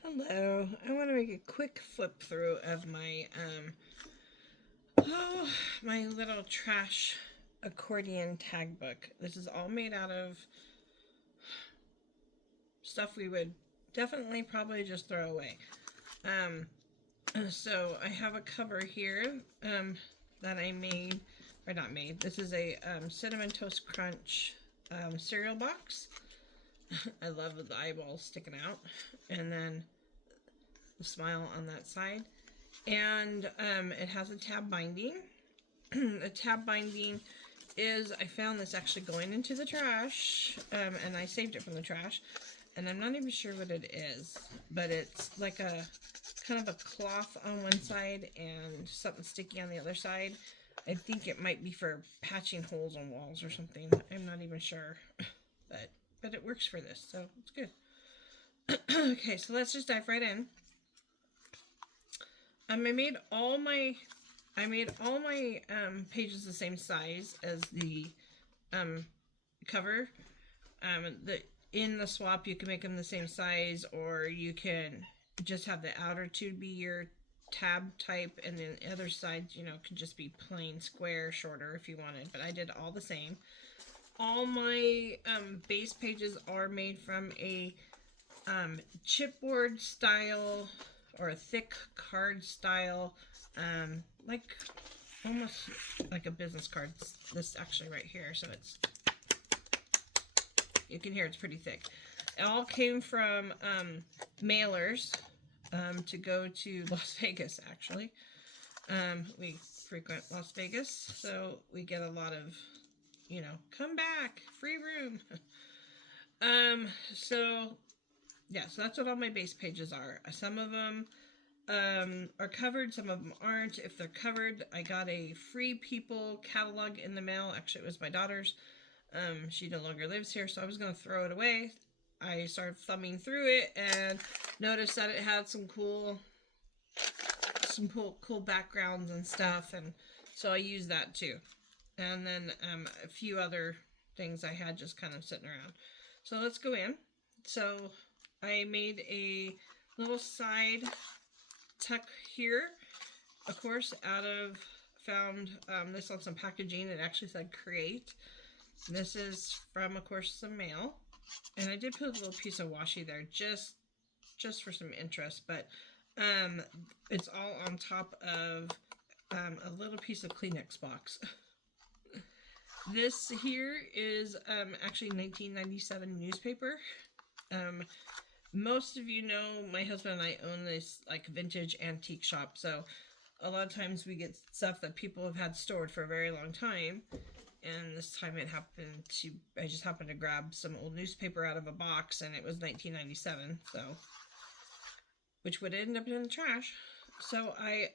Hello. I want to make a quick flip through of my my little trash accordion tag book. This is all made out of stuff we would definitely probably just throw away. Um so I have a cover here that I made, or not made. This is a cinnamon toast crunch cereal box. I love the eyeballs sticking out, and then the smile on that side. And it has a tab binding. The tab binding is, I found this actually going into the trash, and I saved it from the trash, and I'm not even sure what it is, but it's like a kind of a cloth on one side and something sticky on the other side. I think it might be for patching holes on walls or something. I'm not even sure, but it works for this, so it's good. Okay, so let's just dive right in. I made all my pages the same size as the cover. In the swap, you can make them the same size, or you can just have the outer two be your tab type, and then the other side, can just be plain square, shorter if you wanted. But I did all the same. All my base pages are made from a chipboard style or a thick card style, like almost like a business card. This actually right here, so you can hear it's pretty thick. It all came from mailers to go to Las Vegas. Actually, we frequent Las Vegas, so we get a lot of, come back, free room. So yeah, so that's what all my base pages are. Some of them are covered, some of them aren't. If they're covered, I got a Free People catalog in the mail. Actually, it was my daughter's. She no longer lives here, so I was going to throw it away. I started thumbing through it and noticed that it had some cool backgrounds and stuff, and so I used that too. And then a few other things I had just kind of sitting around. So let's go in. So I made a little side tuck here, of course, found this on some packaging. It actually said create. This is from, of course, some mail, and I did put a little piece of washi there just for some interest, but it's all on top of a little piece of Kleenex box. This here is actually 1997 newspaper. Most of you know my husband and I own this like vintage antique shop, so a lot of times we get stuff that people have had stored for a very long time. And this time I just happened to grab some old newspaper out of a box, and it was 1997, so, which would end up in the trash. So I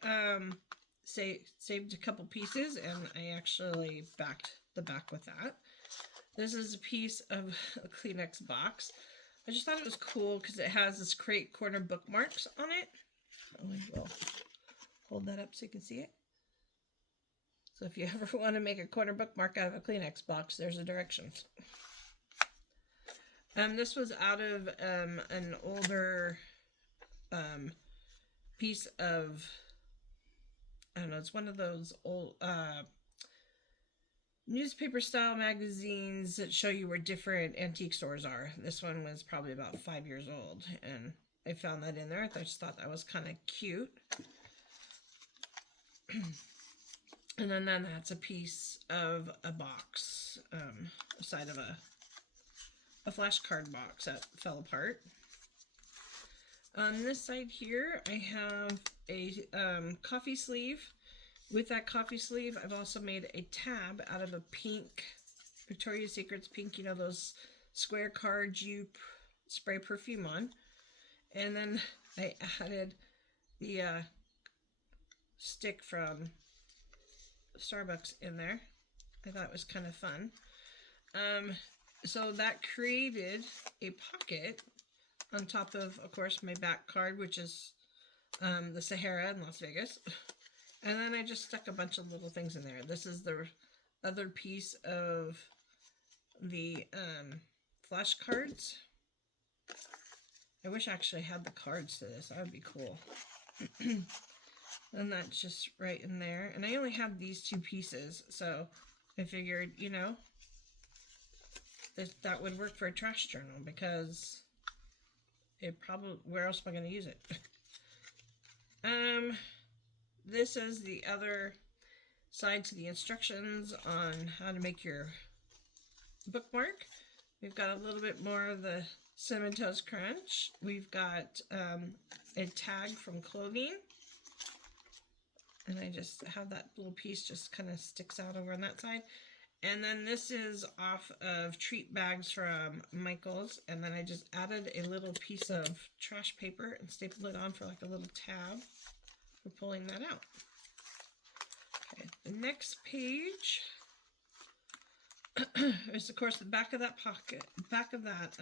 saved a couple pieces, and I actually backed the back with that. This is a piece of a Kleenex box. I just thought it was cool because it has this Crate Corner bookmarks on it. I will hold that up so you can see it. So if you ever want to make a corner bookmark out of a Kleenex box, there's the directions. This was out of an older piece of, I don't know, it's one of those old newspaper style magazines that show you where different antique stores are. This one was probably about 5 years old, and I found that in there. I just thought that was kind of cute. And then that's a piece of a box, a side of a flashcard box that fell apart. On this side here, I have a coffee sleeve. With that coffee sleeve, I've also made a tab out of a pink, Victoria's Secret's pink, those square cards you spray perfume on. And then I added the stick from Starbucks in there. I thought it was kind of fun. So that created a pocket on top of course, my back card, which is the Sahara in Las Vegas. And then I just stuck a bunch of little things in there. This is the other piece of the flashcards. I wish I actually had the cards to this. That would be cool. And that's just right in there. And I only have these 2 pieces, so I figured, you know, that would work for a trash journal, because it probably, where else am I going to use it? This is the other side to the instructions on how to make your bookmark. We've got a little bit more of the Cinnamon Toast Crunch. We've got a tag from clothing. And I just have that little piece just kind of sticks out over on that side. And then this is off of treat bags from Michael's. And then I just added a little piece of trash paper and stapled it on for like a little tab for pulling that out. Okay, the next page is, of course, the back of that pocket, back of that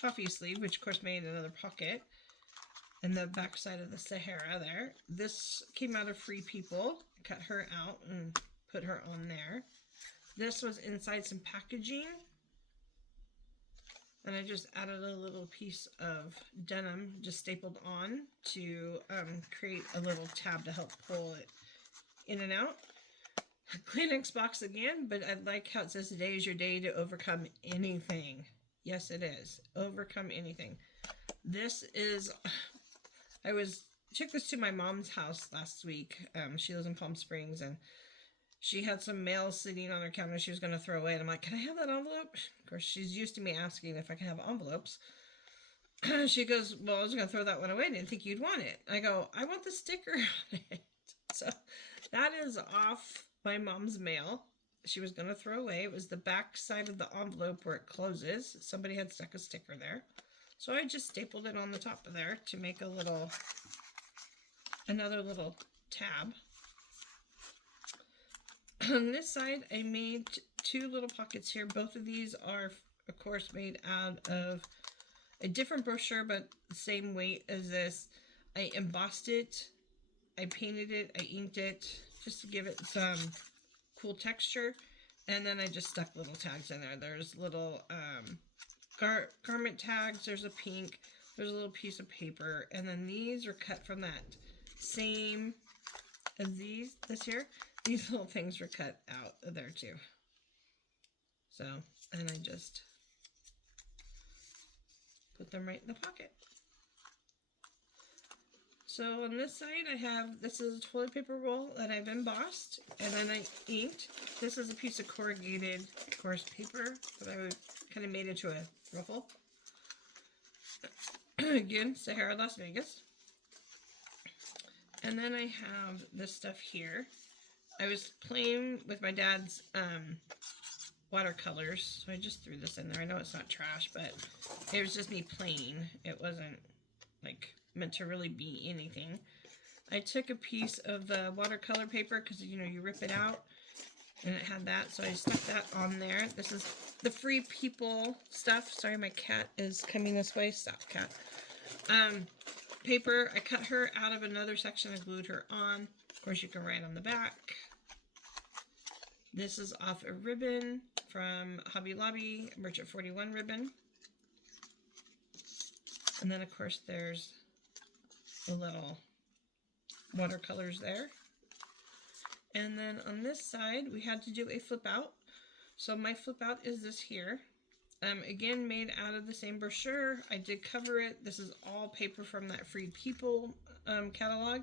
coffee sleeve, which of course made another pocket, and the back side of the Sahara there. This came out of Free People. Cut her out and put her on there. This was inside some packaging, and I just added a little piece of denim just stapled on to create a little tab to help pull it in and out. Kleenex box again, but I like how it says today is your day to overcome anything. Yes, it is. Overcome anything. This is, took this to my mom's house last week. She lives in Palm Springs, and she had some mail sitting on her counter she was going to throw away. And I'm like, can I have that envelope? Of course, she's used to me asking if I can have envelopes. She goes, well, I was going to throw that one away. I didn't think you'd want it. I go, I want the sticker on it. So that is off my mom's mail. She was going to throw away. It was the back side of the envelope where it closes. Somebody had stuck a sticker there. So I just stapled it on the top of there to make another little tab. On this side, I made 2 little pockets here. Both of these are, of course, made out of a different brochure, but the same weight as this. I embossed it, I painted it, I inked it, just to give it some cool texture. And then I just stuck little tags in there. There's little garment tags, there's a pink, there's a little piece of paper, and then these are cut from that same as this here. These little things were cut out of there too. So, and I just put them right in the pocket. So on this side I have, this is a toilet paper roll that I've embossed, and then I inked. This is a piece of corrugated, of course, paper that I kind of made into a ruffle. Again, Sahara, Las Vegas. And then I have this stuff here. I was playing with my dad's watercolors, so I just threw this in there. I know it's not trash, but it was just me playing. It wasn't like meant to really be anything. I took a piece of the watercolor paper because, you know, you rip it out, and it had that, so I stuck that on there. This is the Free People stuff. Sorry, my cat is coming this way. Stop, cat. Paper. I cut her out of another section. I glued her on. Of course, you can write on the back. This is off a ribbon from Hobby Lobby, Merchant 41 ribbon. And then, of course, there's the little watercolors there. And then on this side, we had to do a flip out. So my flip out is this here. Again, made out of the same brochure. I did cover it. This is all paper from that Free People catalog.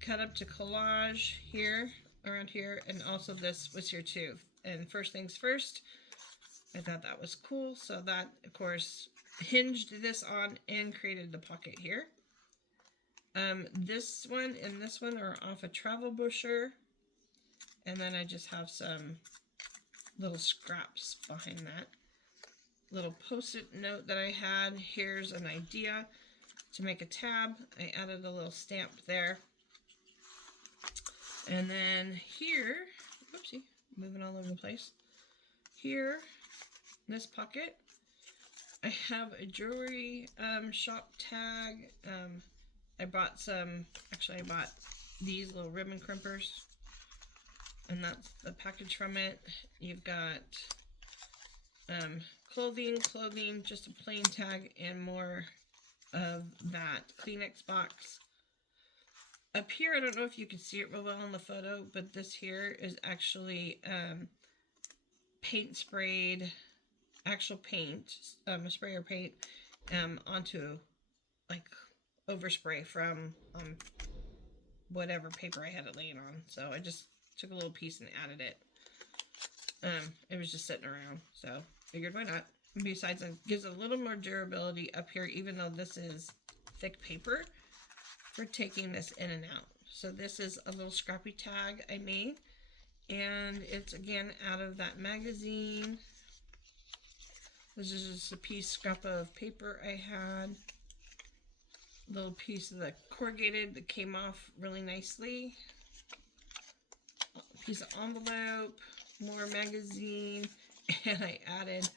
Cut up to collage here, around here, and also this was here too. And first things first, I thought that was cool. So that, of course, hinged this on and created the pocket here. This one and this one are off a travel brochure. And then I just have some little scraps behind that. Little post-it note that I had. Here's an idea to make a tab. I added a little stamp there. And then here, whoopsie, moving all over the place. Here, in this pocket, I have a jewelry shop tag. I bought some, actually I bought these little ribbon crimpers, and that's the package from it. You've got clothing, just a plain tag, and more of that Kleenex box. Up here, I don't know if you can see it real well in the photo, but this here is actually paint sprayed, actual paint, a sprayer paint, onto like overspray from whatever paper I had it laying on. So I just took a little piece and added it. It was just sitting around, so figured why not. Besides, it gives a little more durability up here, even though this is thick paper, for taking this in and out. So this is a little scrappy tag I made, and it's again out of that magazine. This is just a scrap of paper I had. A little piece of the corrugated that came off really nicely. A piece of envelope, more magazine, and I added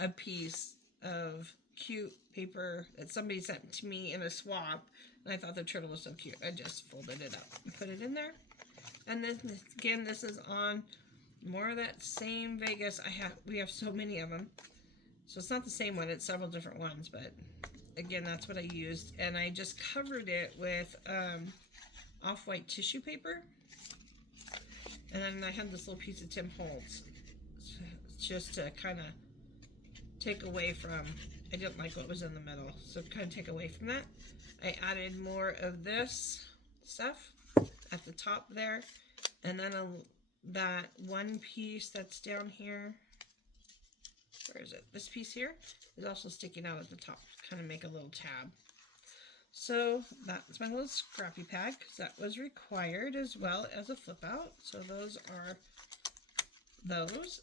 a piece of cute paper that somebody sent to me in a swap, and I thought the turtle was so cute. I just folded it up and put it in there. And then again, this is on more of that same Vegas. We have so many of them, so it's not the same one, it's several different ones, but again, that's what I used, and I just covered it with off-white tissue paper, and then I had this little piece of Tim Holtz just to kind of take away from, I didn't like what was in the middle, so kind of take away from that. I added more of this stuff at the top there, and then that one piece that's down here, where is it? This piece here is also sticking out at the top, kind of make a little tab. So that's my little scrappy pad, because that was required, as well as a flip out. So those are those.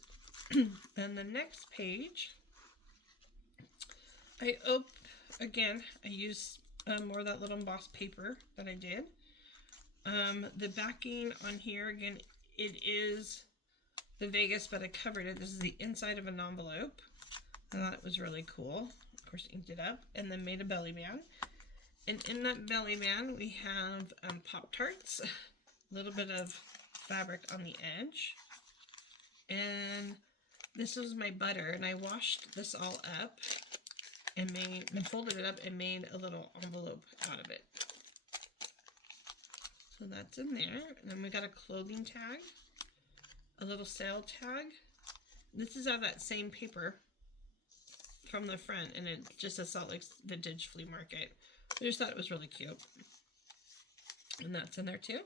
And the next page, I used more of that little embossed paper that I did. The backing on here, again, it is the Vegas, but I covered it. This is the inside of an envelope. I thought it was really cool. Of course, inked it up, and then made a belly band. And in that belly band, we have Pop-Tarts, a little bit of fabric on the edge. And this was my butter, and I washed this all up and folded it up and made a little envelope out of it. So that's in there. And then we got a clothing tag, a little sale tag. This is out of that same paper from the front, and it just says Salt Lake Vintage Flea Market. I just thought it was really cute. And that's in there too.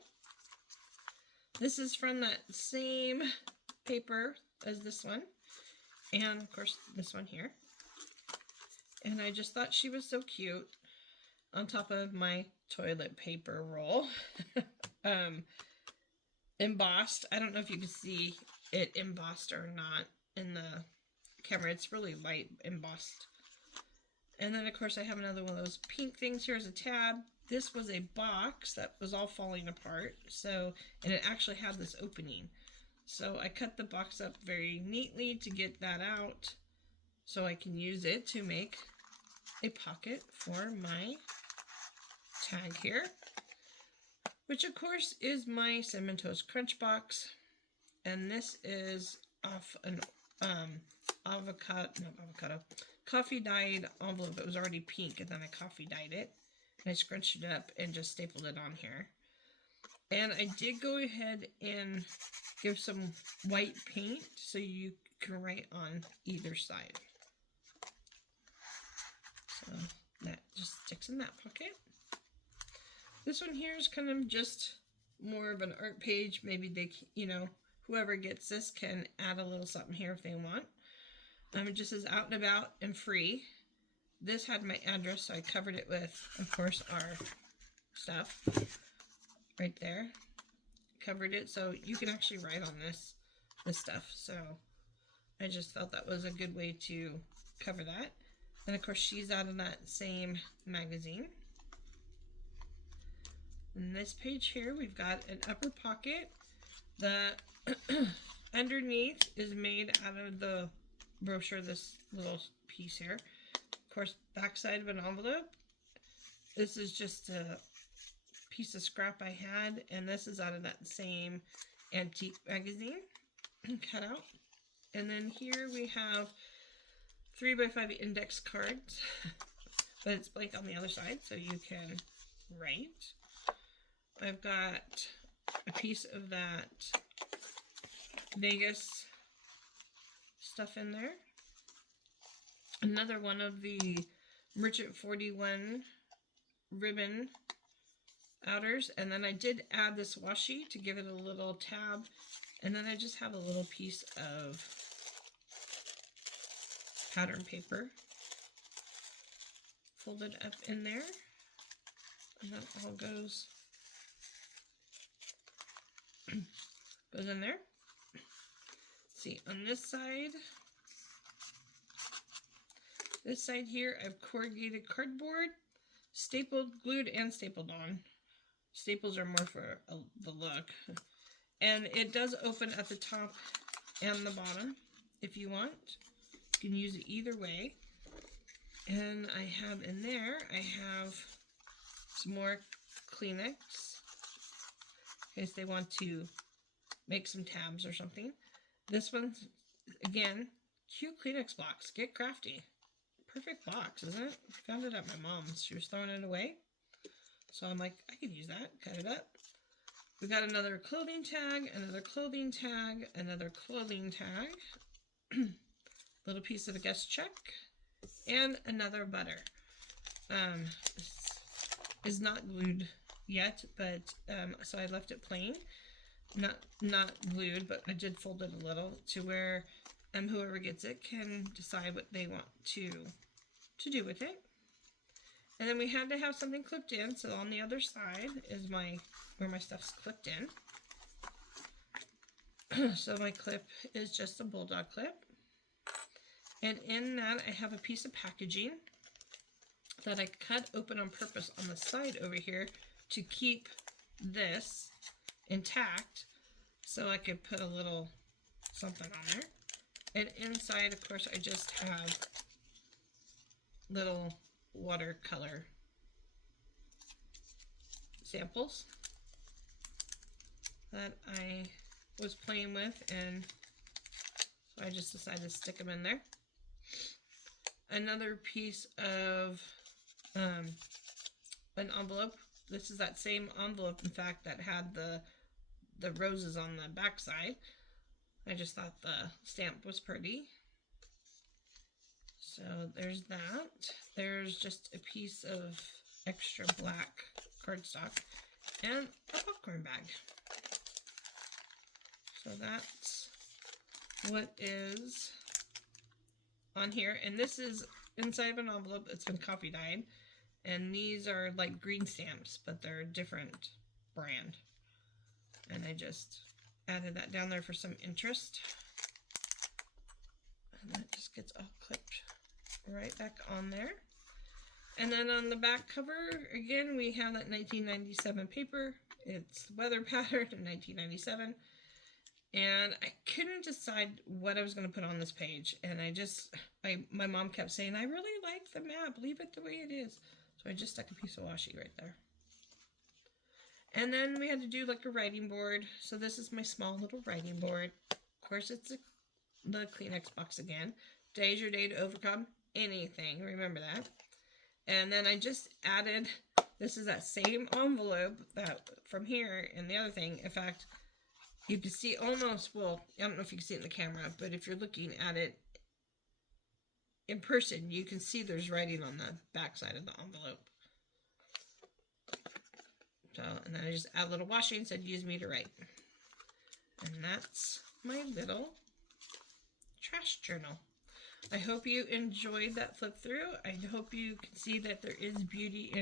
This is from that same paper as this one. And of course this one here. And I just thought she was so cute on top of my toilet paper roll. Embossed. I don't know if you can see it embossed or not in the camera. It's really light embossed. And then of course I have another one of those pink things here as a tab. This was a box that was all falling apart, and it actually had this opening. So I cut the box up very neatly to get that out, so I can use it to make a pocket for my tag here, which of course is my Cinnamon Toast Crunch box. And this is off an coffee dyed envelope. It was already pink, and then I coffee dyed it, and I scrunched it up and just stapled it on here. And I did go ahead and give some white paint so you can write on either side. So that just sticks in that pocket. This one here is kind of just more of an art page. Maybe they, whoever gets this can add a little something here if they want. It just says out and about and free. This had my address, so I covered it with, of course, our stuff right there. Covered it so you can actually write on this stuff. So I just felt that was a good way to cover that. And of course, she's out of that same magazine. In this page here, we've got an upper pocket. The underneath is made out of the brochure, this little piece here. Of course, backside of an envelope. This is just a piece of scrap I had, and this is out of that same antique magazine cut out. And then here we have 3x5 index cards, but it's blank on the other side, so you can write. I've got a piece of that Vegas stuff in there. Another one of the Merchant 41 ribbon outers, and then I did add this washi to give it a little tab, and then I just have a little piece of pattern paper folded up in there, and that all goes in there. Let's see, on this side here, I've corrugated cardboard, stapled, glued, and stapled on. Staples are more for the look. And it does open at the top and the bottom if you want. You can use it either way. And I have in there, I have some more Kleenex in case they want to make some tabs or something. This one's, again, cute Kleenex box. Get crafty. Perfect box, isn't it? I found it at my mom's. She was throwing it away. So I'm like, I could use that. Cut it up. We got another clothing tag, another clothing tag, another clothing tag. Little piece of a guest check. And another butter. This is not glued yet, but so I left it plain. Not glued, but I did fold it a little to where whoever gets it can decide what they want to do with it. And then we had to have something clipped in, so on the other side is where my stuff's clipped in. So my clip is just a bulldog clip. And in that I have a piece of packaging that I cut open on purpose on the side over here to keep this intact, so I could put a little something on there. And inside, of course, I just have little watercolor samples that I was playing with, and so I just decided to stick them in there. Another piece of an envelope. This is that same envelope, in fact, that had the roses on the back side. I just thought the stamp was pretty. So there's that. There's just a piece of extra black cardstock and a popcorn bag. So that's what is on here. And this is inside of an envelope that's been coffee dyed. And these are like green stamps, but they're a different brand. And I just added that down there for some interest. And that just gets all clipped right back on there. And then on the back cover, again, we have that 1997 paper. It's weather patterned in 1997. And I couldn't decide what I was going to put on this page. And my mom kept saying, I really like the map. Leave it the way it is. So I just stuck a piece of washi right there. And then we had to do like a writing board. So this is my small little writing board. Of course, it's the Kleenex box again. Today's your day to overcome anything. Remember that. And then I just added, this is that same envelope that from here and the other thing. In fact, you can see almost, well, I don't know if you can see it in the camera, but if you're looking at it in person, you can see there's writing on the back side of the envelope. So, and then I just add a little washi and said, use me to write. And that's my little trash journal. I hope you enjoyed that flip through. I hope you can see that there is beauty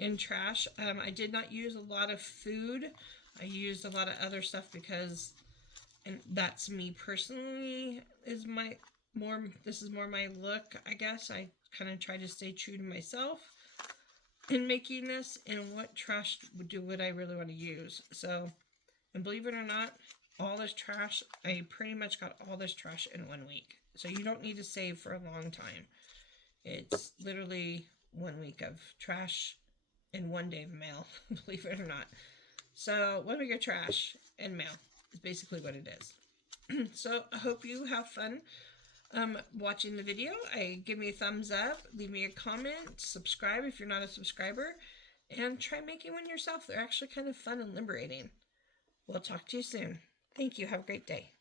in trash. I did not use a lot of food. I used a lot of other stuff because, and that's me personally, this is more my look, I guess. I kind of try to stay true to myself in making this, and what trash would I really want to use. So, and believe it or not, all this trash, I pretty much got all this trash in 1 week. So you don't need to save for a long time. It's literally 1 week of trash and 1 day of mail, believe it or not. So 1 week of trash and mail is basically what it is. So I hope you have fun watching the video. Give me a thumbs up, leave me a comment, subscribe if you're not a subscriber, and try making one yourself. They're actually kind of fun and liberating. We'll talk to you soon. Thank you. Have a great day.